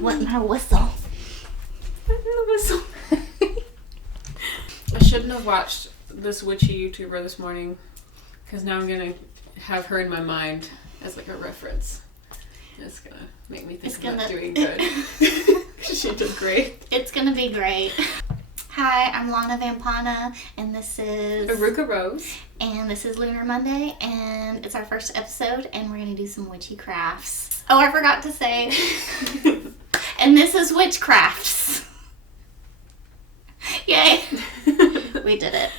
What my whistle? The whistle. I shouldn't have watched this witchy YouTuber this morning, because now I'm gonna have her in my mind as like a reference. It's gonna make me think I'm not doing good. She does great. It's gonna be great. Hi, I'm Lana Vampana, and this is Aruka Rose, and this is Lunar Monday, and it's our first episode, and we're gonna do some witchy crafts. Oh, I forgot to say, and this is witchcrafts. Yay! We did it.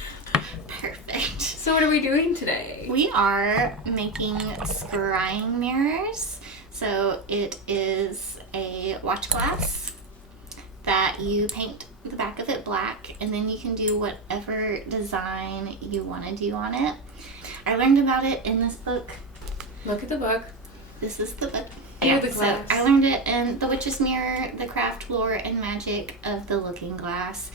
Perfect. So what are we doing today? We are making scrying mirrors. So it is a watch glass that you paint the back of it black, and then you can do whatever design you want to do on it. I learned about it in this book. Look at the book. This is the book. Yeah, the glass. So I learned it in The Witch's Mirror, The Craft, Lore, and Magic of the Looking Glass.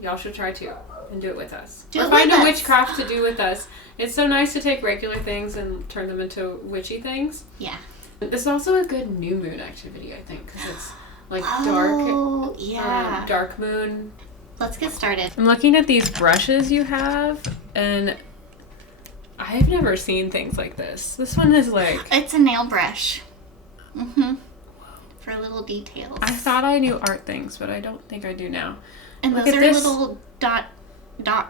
Y'all should try too, and do it with us. Do or it find with a us. witchcraft to do with us. It's so nice to take regular things and turn them into witchy things. Yeah. This is also a good new moon activity, I think, because it's like Oh, yeah. dark moon. Let's get started. I'm looking at these brushes you have, and I've never seen things like this. This one is like... It's a nail brush. For little details. I thought I knew art things, but I don't think I do now. And Look those at are this. little dot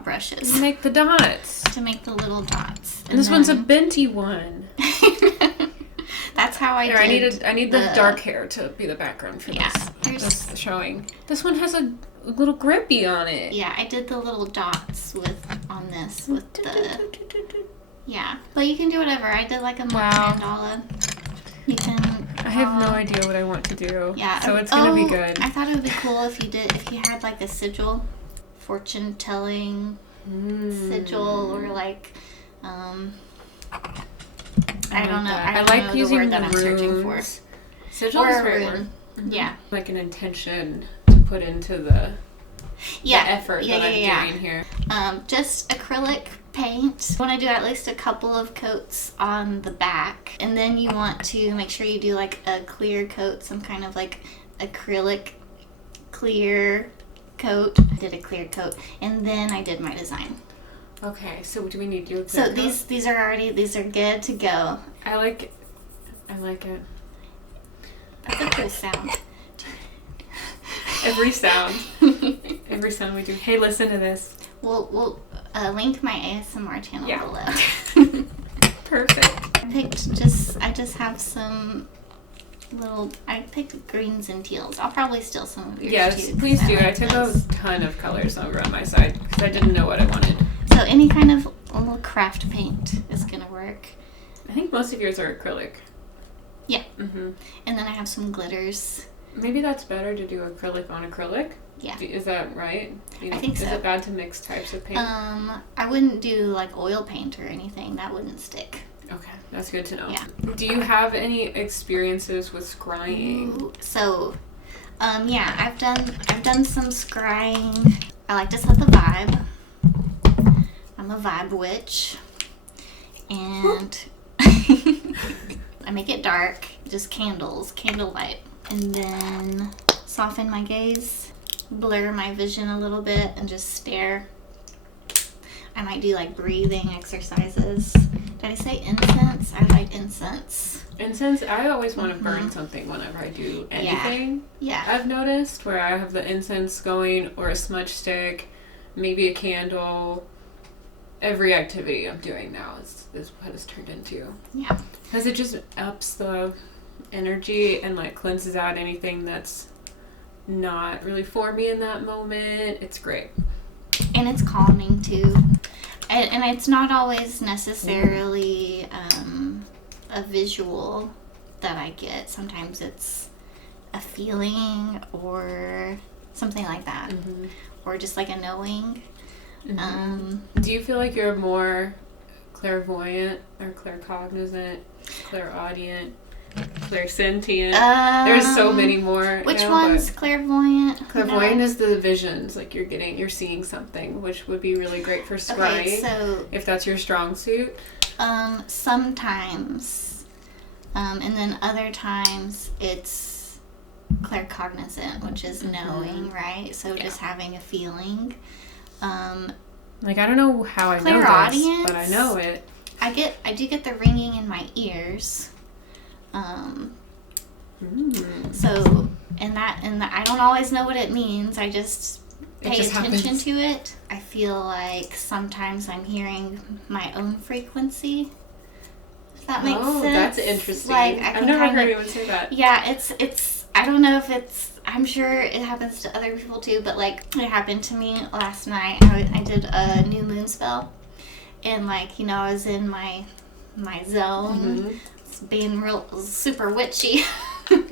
brushes You make the dots. to make the little dots. And this one's a Benty one. That's how I Here, did. I need the dark hair to be the background for this showing. This one has a little grippy on it. Yeah, I did the little dots on this with the. Yeah, but you can do whatever. I did like a mandala. You can. I have no idea what I want to do. Yeah. So it's gonna be good. I thought it would be cool if you had like a sigil, fortune telling sigil, or like I don't know. I don't like know using the word that I'm searching for. Sigil Or is a great rune. word. Yeah. Like an intention to put into the effort that I'm doing here. Just acrylic paint. You want to do at least a couple of coats on the back, and then you want to make sure you do like a clear coat, some kind of like acrylic clear coat. I did a clear coat, and then I did my design. Okay, so do we need to do a So clear coat? these are good to go. I like it. That's a cool sound. Every sound we do. Hey, listen to this. We'll link my ASMR channel below. Perfect. I just have some I picked greens and teals. I'll probably steal some of yours Yes, too. please do. I like took those. a ton of colors over on my side because I didn't know what I wanted. So any kind of little craft paint is gonna work. I think most of yours are acrylic. Yeah. Mm-hmm. And then I have some glitters. Maybe that's better to do acrylic on acrylic. Yeah. Is that right? I think so. Is it bad to mix types of paint? I wouldn't do like oil paint or anything. That wouldn't stick. Okay, that's good to know. Yeah. Do you have any experiences with scrying? Ooh, so, yeah, I've done some scrying. I like to set the vibe. I'm a vibe witch, and I make it dark, just candlelight, and then soften my gaze, blur my vision a little bit, and just stare. I might do like breathing exercises. Did I say incense? I like incense. Incense, I always want to burn something whenever I do anything. Yeah. I've noticed where I have the incense going, or a smudge stick, maybe a candle. Every activity I'm doing now is what it's turned into. Yeah. Because it just ups the energy and like cleanses out anything that's not really for me in that moment. It's great. And it's calming too. And it's not always necessarily a visual that I get. Sometimes it's a feeling or something like that. Or just like a knowing. Do you feel like you're more clairvoyant or claircognizant, clairaudient, clairsentient? There's so many more. Which one's clairvoyant? Clairvoyant is the visions, like you're seeing something, which would be really great for scrying. Okay, so if that's your strong suit. Sometimes. And then other times it's claircognizant, which is knowing, right? So just having a feeling. Like, I don't know how I know this, but I know it. I do get the ringing in my ears. So, and I don't always know what it means. I just pay attention to it. I feel like sometimes I'm hearing my own frequency. If that makes sense. Oh, that's interesting. Like, I've never heard anyone say that. Yeah, it's. I don't know if it's. I'm sure it happens to other people too, but like it happened to me last night. I did a new moon spell, and like, you know, I was in my zone, being real super witchy.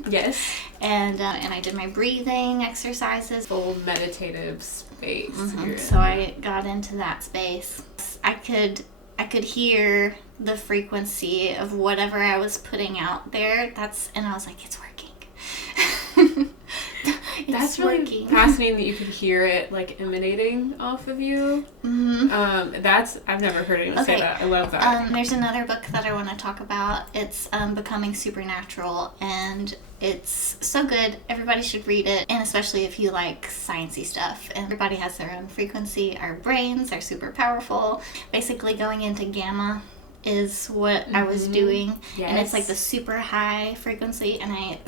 Yes. And I did my breathing exercises. Full meditative space. So I got into that space. I could hear the frequency of whatever I was putting out there. And I was like, it's working. That's really fascinating that you could hear it like emanating off of you. I've never heard anyone say that. I love that. There's another book that I want to talk about. It's Becoming Supernatural, and it's so good. Everybody should read it, and especially if you like sciencey stuff. And everybody has their own frequency. Our brains are super powerful. Basically, going into gamma is what I was doing, and it's like the super high frequency, and I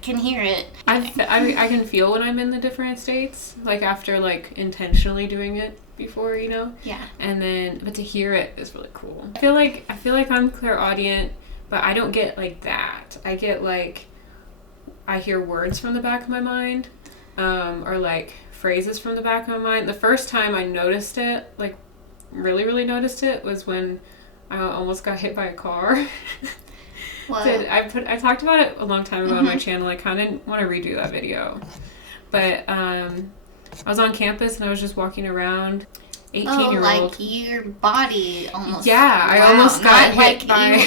can hear it. I can feel when I'm in the different states, like after like intentionally doing it before, you know. Yeah. And then, but to hear it is really cool. I feel like I'm clairaudient, but I don't get like that. I get like, I hear words from the back of my mind, or like phrases from the back of my mind. The first time I noticed it, like really, really noticed it, was when I almost got hit by a car. I talked about it a long time ago on my channel. I kind of want to redo that video. But I was on campus and I was just walking around. 18-year-old. Like your body almost. Yeah, I almost got hit by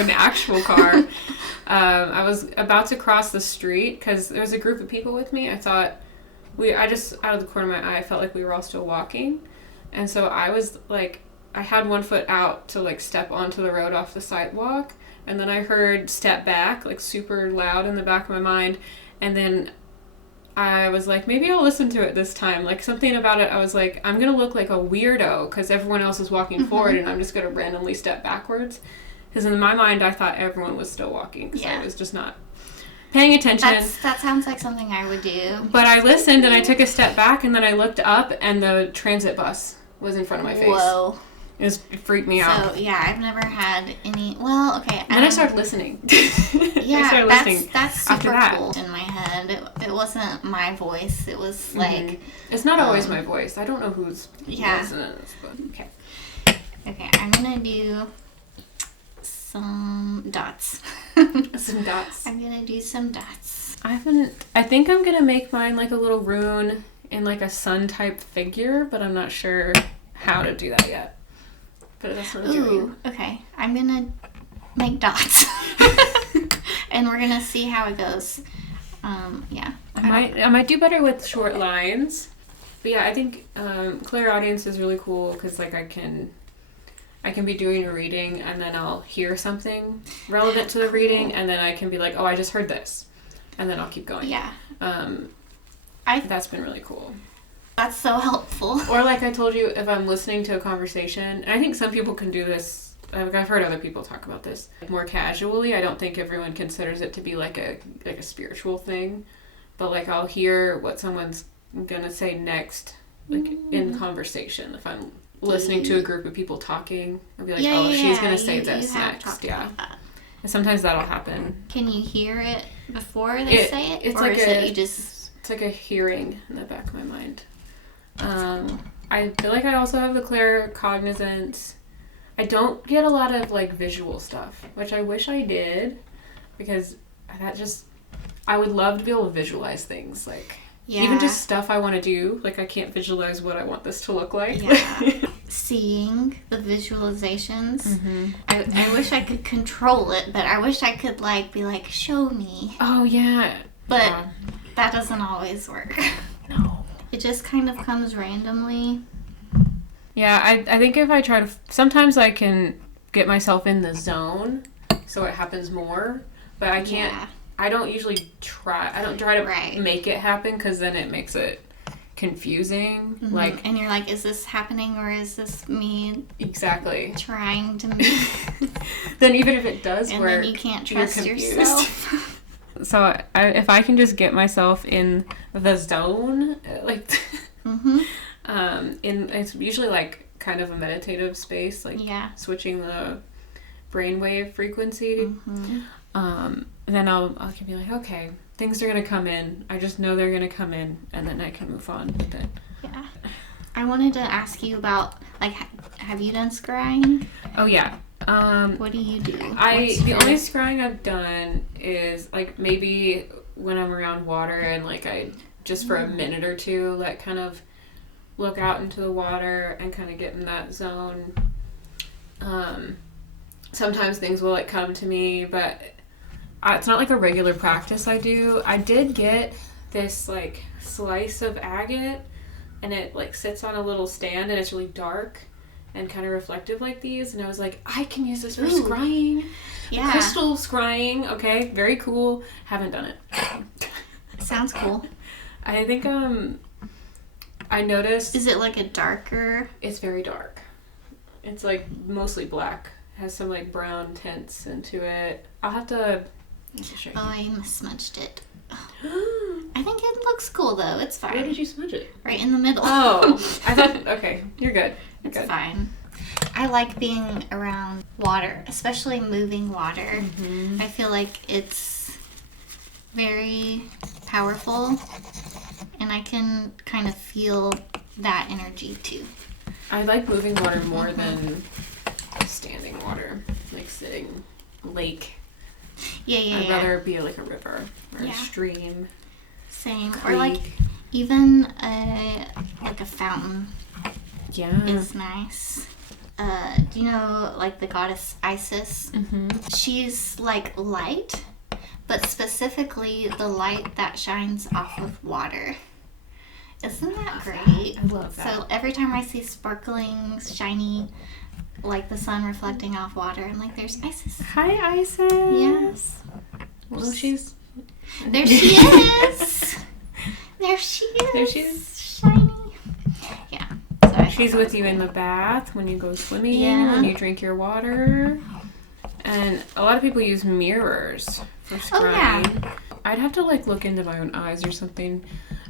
an actual car. I was about to cross the street because there was a group of people with me. I thought I just, out of the corner of my eye, I felt like we were all still walking. And so I was like, I had one foot out to like step onto the road off the sidewalk. And then I heard step back, like super loud in the back of my mind. And then I was like, maybe I'll listen to it this time. Like something about it, I was like, I'm going to look like a weirdo because everyone else is walking forward and I'm just going to randomly step backwards. Because in my mind, I thought everyone was still walking because I was just not paying attention. That sounds like something I would do. But I listened and I took a step back and then I looked up and the transit bus was in front of my face. Whoa. It freaked me out. So, yeah, I've never had any... Well, okay. And then I started listening. Yeah, that's super cool in my head. It wasn't my voice. It was like... It's not always my voice. I don't know whose voice it is. But okay. Okay, I'm going to do some dots. Some dots. I'm going to do some dots. I think I'm going to make mine like a little rune in like a sun-type figure, but I'm not sure how to do that yet. But that's what I'm doing. Okay. I'm going to make dots. And we're going to see how it goes. Yeah. I might do better with short lines. But yeah, I think clairaudience is really cool because like I can be doing a reading and then I'll hear something relevant to the reading and then I can be like, oh, I just heard this. And then I'll keep going. Yeah. That's been really cool. That's so helpful. Or like I told you, if I'm listening to a conversation, and I think some people can do this, I've heard other people talk about this more casually. I don't think everyone considers it to be like a spiritual thing. But like I'll hear what someone's gonna say next, like in conversation. If I'm listening to a group of people talking, I'll be like, she's gonna say this next. Yeah. And sometimes that'll happen. Can you hear it before they say it? It's or like is it you just... It's like a hearing in the back of my mind. I feel like I also have the claircognizance. I don't get a lot of like visual stuff, which I wish I did, because I would love to be able to visualize things, like even just stuff I want to do. Like I can't visualize what I want this to look like. Yeah. Seeing the visualizations. I wish I could control it, but I wish I could like be like, show me. Oh yeah. But that doesn't always work. No. It just kind of comes randomly. Yeah, I think if I try to... Sometimes I can get myself in the zone so it happens more. But I can't. Yeah. I don't usually try. I don't try to make it happen because then it makes it confusing. Mm-hmm. Like, and you're like, is this happening or is this me exactly trying to move? Then even if it does and work, then you can't trust yourself. So if I can just get myself in the zone, like, mm-hmm. It's usually like kind of a meditative space, like switching the brainwave frequency. Mm-hmm. Then I'll be like, okay, things are gonna come in. I just know they're gonna come in, and then I can move on with it. Yeah. I wanted to ask you about, like, have you done scrying? Oh yeah. What do you do? The only scrying I've done is like maybe when I'm around water and like I just for a minute or two like kind of look out into the water and kind of get in that zone. Sometimes things will like come to me, but it's not like a regular practice I do. I did get this like slice of agate, and it like sits on a little stand, and it's really dark and kind of reflective like these, and I was like, I can use this for scrying. Yeah. Crystal scrying. Okay, very cool. Haven't done it. Sounds cool. I think I noticed. Is it like a darker? It's very dark. It's like mostly black. Has some like brown tints into it. I'll have to show you. Oh, I smudged it. I think it looks cool though. It's fine. Where did you smudge it? Right in the middle. Oh, I thought. Okay, you're good. It's fine. I like being around water, especially moving water. Mm-hmm. I feel like it's very powerful, and I can kind of feel that energy too. I like moving water more than standing water, like sitting lake. Yeah. I'd rather be like a river or a stream. Same. Creek. Or like even like a fountain. Yeah. Is nice. Do you know like the goddess Isis? Mm-hmm. She's like light, but specifically the light that shines off of water. Isn't that great? I love that. So every time I see sparkling, shiny, like the sun reflecting off water, I'm like, there's Isis. Hi, Isis. Yes. Well, there she is. There she is. There she is. Shiny. Yeah. So she's with you in the bath when you go swimming, when you drink your water. And a lot of people use mirrors for scrying. Oh, yeah. I'd have to like look into my own eyes or something.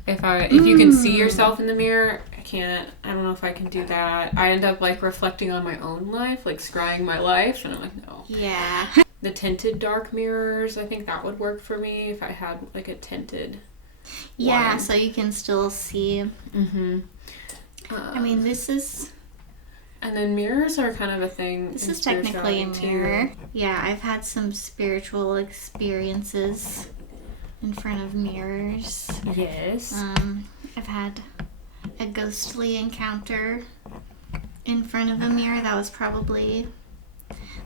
If you can see yourself in the mirror, I can't. I don't know if I can do that. I end up like reflecting on my own life, like scrying my life, and I'm like, no. Yeah. The tinted dark mirrors, I think that would work for me if I had like a tinted Yeah, one. so you can still see. Mm-hmm. I mean, this is... And then mirrors are kind of a thing. This is technically a mirror. Yeah, I've had some spiritual experiences in front of mirrors. Yes. I've had a ghostly encounter in front of a mirror. That was probably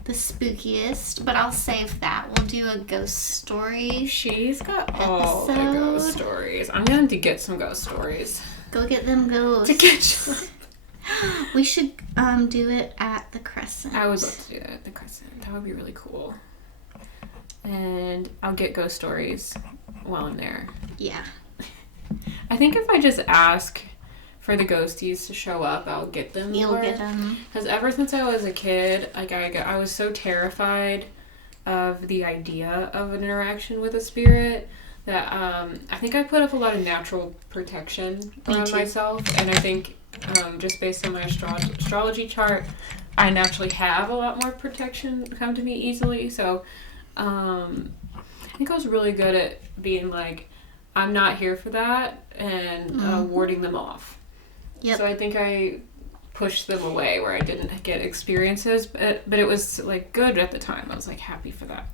the spookiest, but I'll save that. We'll do a ghost story. She's got all the ghost stories. I'm going to get some ghost stories. Go get them ghosts. To catch up. We should do it at the Crescent. I would love to do that at the Crescent. That would be really cool. And I'll get ghost stories while I'm there. Yeah. I think if I just ask for the ghosties to show up, I'll get them. You'll get them. Because ever since I was a kid, like I was so terrified of the idea of an interaction with a spirit that I think I put up a lot of natural protection around myself. And I think just based on my astrology chart, I naturally have a lot more protection come to me easily. So I think I was really good at being like, I'm not here for that, and warding them off. Yep. So I think I pushed them away where I didn't get experiences, but it was like good at the time. I was like happy for that.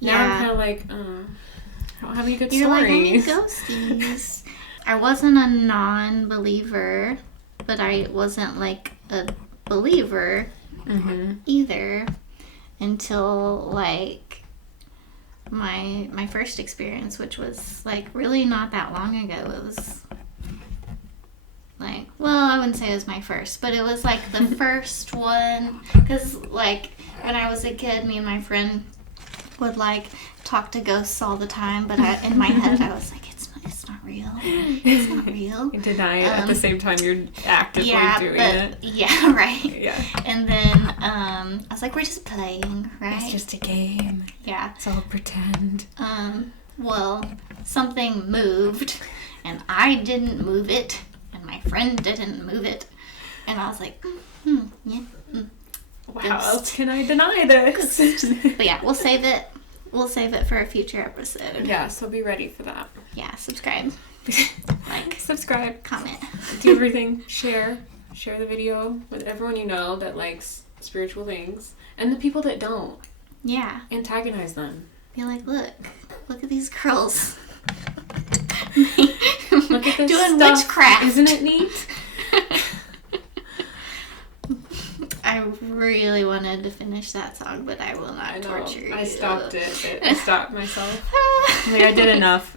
Now I'm kind of like, I don't have any good You're stories. like, I need ghosties. I wasn't a non-believer, but I wasn't like a believer either until like my first experience, which was like really not that long ago. It was like, well, I wouldn't say it was my first, but it was like the first one, because like when I was a kid, me and my friend would like talk to ghosts all the time, but in my head I was like, it's not real. It's not real. You deny it at the same time you're actively doing it. Yeah, right. Yeah. And then I was like, we're just playing, right? It's just a game. Yeah. It's all pretend. Well, something moved, and I didn't move it, and my friend didn't move it, and I was like, yeah. Wow, how else can I deny this? But yeah, we'll save it. We'll save it for a future episode. Yeah, so be ready for that. Yeah, subscribe. Like. Subscribe. Comment. Do everything. Share the video with everyone you know that likes spiritual things. And the people that don't. Yeah. Antagonize them. Be like, look at these girls. Look at this doing stuff. witchcraft. Isn't it neat? I really wanted to finish that song, but I will not torture you. I stopped it. I stopped myself. Like, I did enough.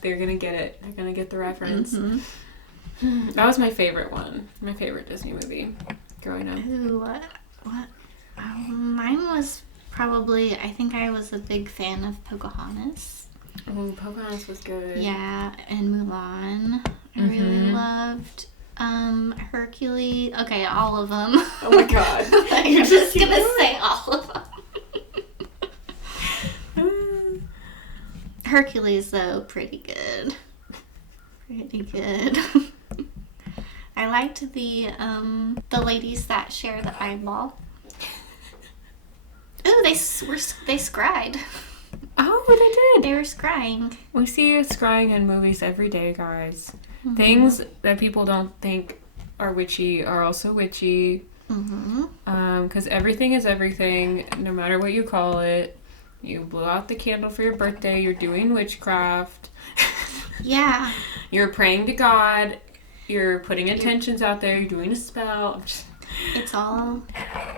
They're going to get it. They're going to get the reference. Mm-hmm. That was my favorite one. My favorite Disney movie growing up. Ooh, what? Mine was probably, I think I was a big fan of Pocahontas. Oh, Pocahontas was good. Yeah, and Mulan. I really loved. Hercules. Okay, all of them. Oh my god. I'm just gonna say all of them. Hercules, though, pretty good. I liked the ladies that share the eyeball. Ooh, they scried. Oh, they did. They were scrying. We see scrying in movies every day, guys. Mm-hmm. Things that people don't think are witchy are also witchy. Mm-hmm. Because everything is everything, no matter what you call it. You blew out the candle for your birthday, you're doing witchcraft. Yeah. You're praying to God, you're putting intentions out there, you're doing a spell. It's all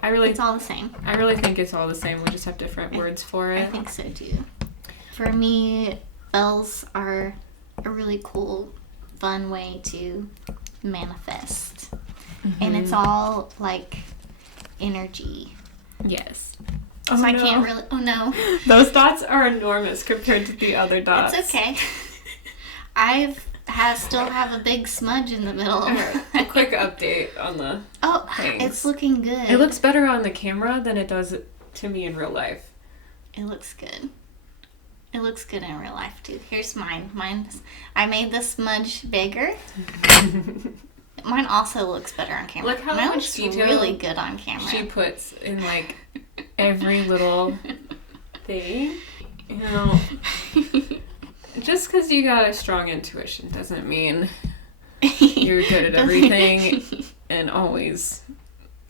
the same. I really think it's all the same. We just have different words for it. I think so too. For me, bells are a really cool, fun way to manifest. Mm-hmm. And it's all like energy. Yes. So I can't really. Oh no. Those dots are enormous compared to the other dots. It's okay. Still have a big smudge in the middle of it. A quick update on the things. It's looking good. It looks better on the camera than it does to me in real life. It looks good. It looks good in real life too. Here's mine. I made the smudge bigger. Mine also looks better on camera. Look how mine much looks detail really good on camera. She puts in like every little thing. You know, just because you got a strong intuition doesn't mean you're good at everything and always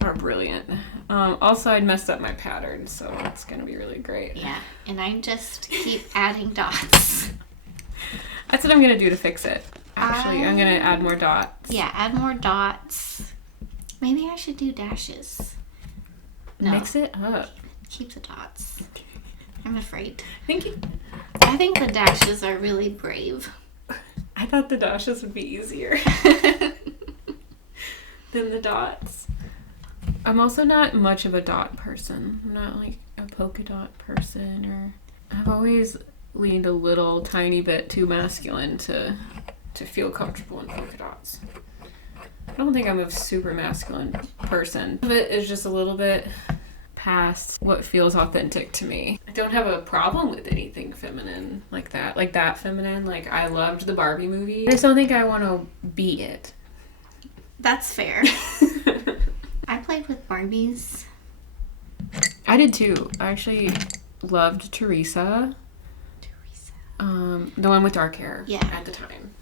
are brilliant. Also, I'd messed up my pattern, so it's going to be really great. Yeah, and I just keep adding dots. That's what I'm going to do to fix it. Actually, I'm going to add more dots. Yeah, add more dots. Maybe I should do dashes. No. Mix it up. Keep the dots. I'm afraid. I think the dashes are really brave. I thought the dashes would be easier than the dots. I'm also not much of a dot person. I'm not like a polka dot person, or I've always leaned a little tiny bit too masculine to feel comfortable in polka dots. I don't think I'm a super masculine person. It is just a little bit past what feels authentic to me. I don't have a problem with anything feminine like that. Like that feminine. Like, I loved the Barbie movie. I just don't think I want to be it. That's fair. I played with Barbies. I did too. I actually loved Teresa. The one with dark hair. Yeah. At the time.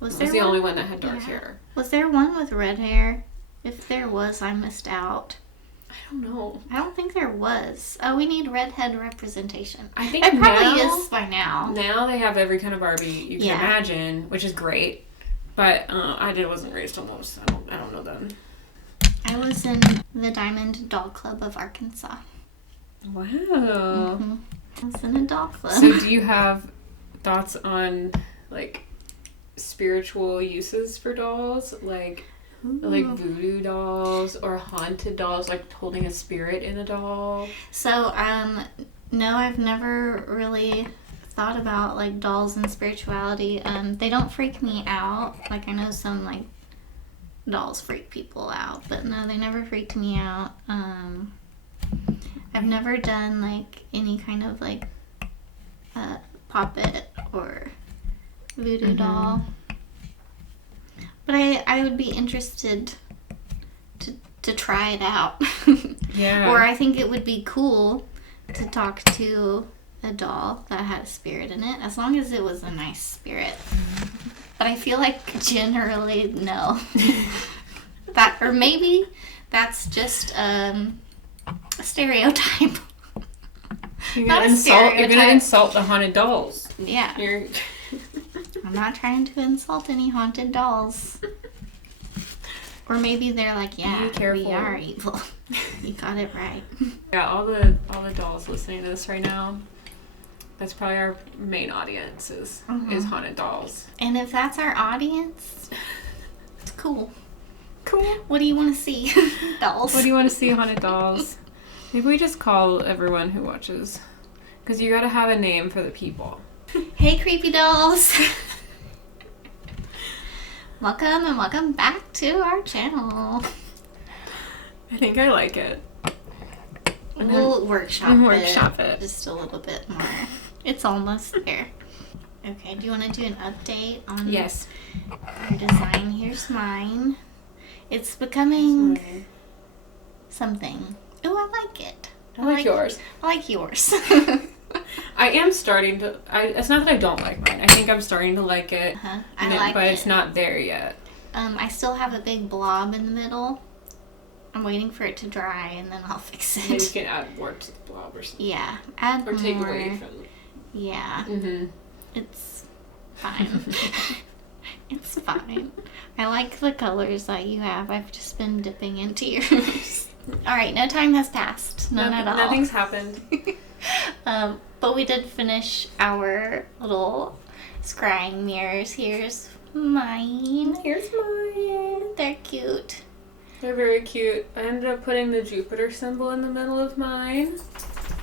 Was the only one that had dark hair. Was there one with red hair? If there was, I missed out. I don't know. I don't think there was. Oh, we need redhead representation. I think it probably is by now. Now they have every kind of Barbie you can imagine, which is great. But I wasn't raised on those. I don't know them. I was in the Diamond Doll Club of Arkansas. Wow. Mm-hmm. I was in a doll club. So do you have thoughts on like spiritual uses for dolls, like voodoo dolls or haunted dolls, like holding a spirit in a doll. So, no, I've never really thought about like dolls and spirituality. They don't freak me out. Like I know some like dolls freak people out, but no, they never freaked me out. I've never done like any kind of like puppet or voodoo doll, but I would be interested to try it out. Yeah. Or I think it would be cool to talk to a doll that had a spirit in it, as long as it was a nice spirit. But I feel like generally no. That, or maybe that's just a stereotype. You're gonna insult the haunted dolls. Yeah. I'm not trying to insult any haunted dolls. Or maybe they're like, yeah, we are evil. You got it right. Yeah, all the dolls listening to this right now, that's probably our main audience is haunted dolls. And if that's our audience, it's cool. Cool. What do you want to see? Dolls. What do you want to see, haunted dolls? Maybe we just call everyone who watches, because you gotta have a name for the people. Hey, creepy dolls. Welcome back to our channel. I think I like it. We'll workshop it just a little bit more. It's almost there. Okay, do you want to do an update on your design? Here's mine. It's becoming something. Oh, I like it. I like yours. I like yours. I am starting to. It's not that I don't like mine. I think I'm starting to like it. But it's not there yet. I still have a big blob in the middle. I'm waiting for it to dry and then I'll fix it. Maybe you can add more to the blob or something. Yeah, add more. Or take away from. Yeah. It's fine. It's fine. I like the colors that you have. I've just been dipping into yours. Alright, no time has passed. None at all. Nothing's happened. But we did finish our little scrying mirrors. Here's mine. They're cute. They're very cute. I ended up putting the Jupiter symbol in the middle of mine.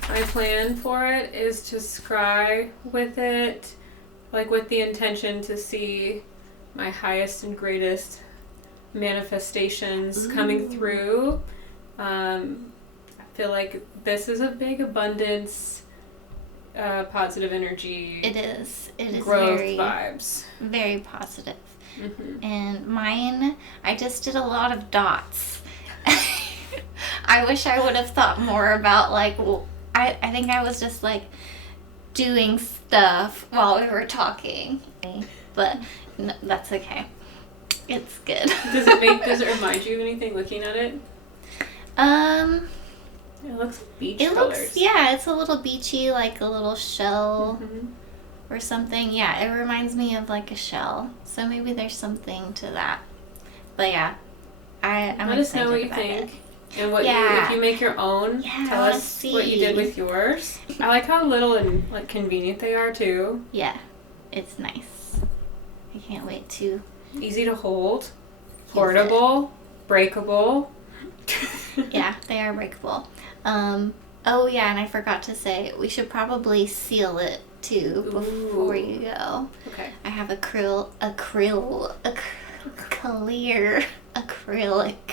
My plan for it is to scry with it, like with the intention to see my highest and greatest manifestations coming through. I feel like this is a big abundance, positive energy. It is. It is growth very, vibes. Very positive. And mine, I just did a lot of dots. I wish I would have thought more about like, I think I was just like doing stuff while we were talking, but no, that's okay. It's good. Does it remind you of anything looking at it? It looks like beach colors. It's a little beachy, like a little shell or something. Yeah, it reminds me of like a shell. So maybe there's something to that. But yeah, I'm Let us know what you about think. it. And what if you make your own, tell us what you did with yours. I like how little and like convenient they are too. Yeah, it's nice. I can't wait to. Easy to hold, portable, breakable. Yeah, they are breakable. Oh yeah, and I forgot to say, we should probably seal it too before you go. Okay. I have clear acrylic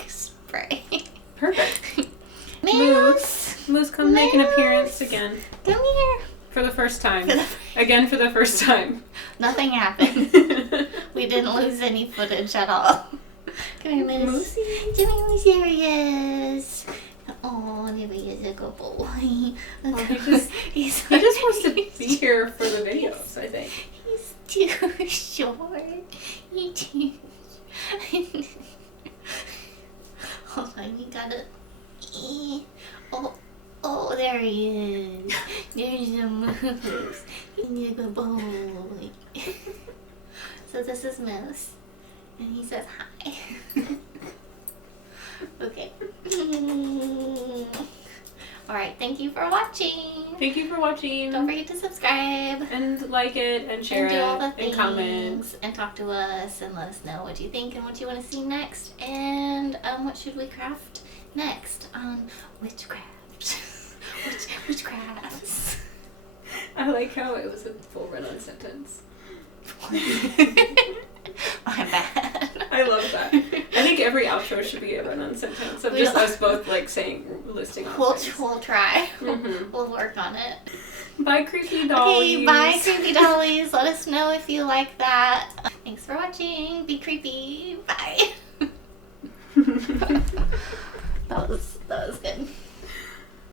spray. Perfect. Moose, come make an appearance again. Come here. For the first time. Again for the first time. Nothing happened. We didn't lose any footage at all. Come here, Moose. Come here, Moose. There he is. Oh, there he is, a good boy. He just wants to be here for the videos, I think. He's too short. He's too... Hold on, we gotta... Oh, there he is. There's a Moose. He's a good boy. So this is Moose. And he says hi. Okay. Alright, thank you for watching. Thank you for watching. Don't forget to subscribe. And like it, and share and do all the it, things, and comment. and talk to us, and let us know what you think and what you want to see next, and what should we craft next on witchcraft. Witchcrafts. I like how it was a full run-on sentence. My bad. I love that. I think every outro should be a run-on sentence of just us both like listing off things. We'll try. We'll work on it. Bye, creepy dollies. Okay, bye, creepy dollies. Let us know if you like that. Thanks for watching. Be creepy.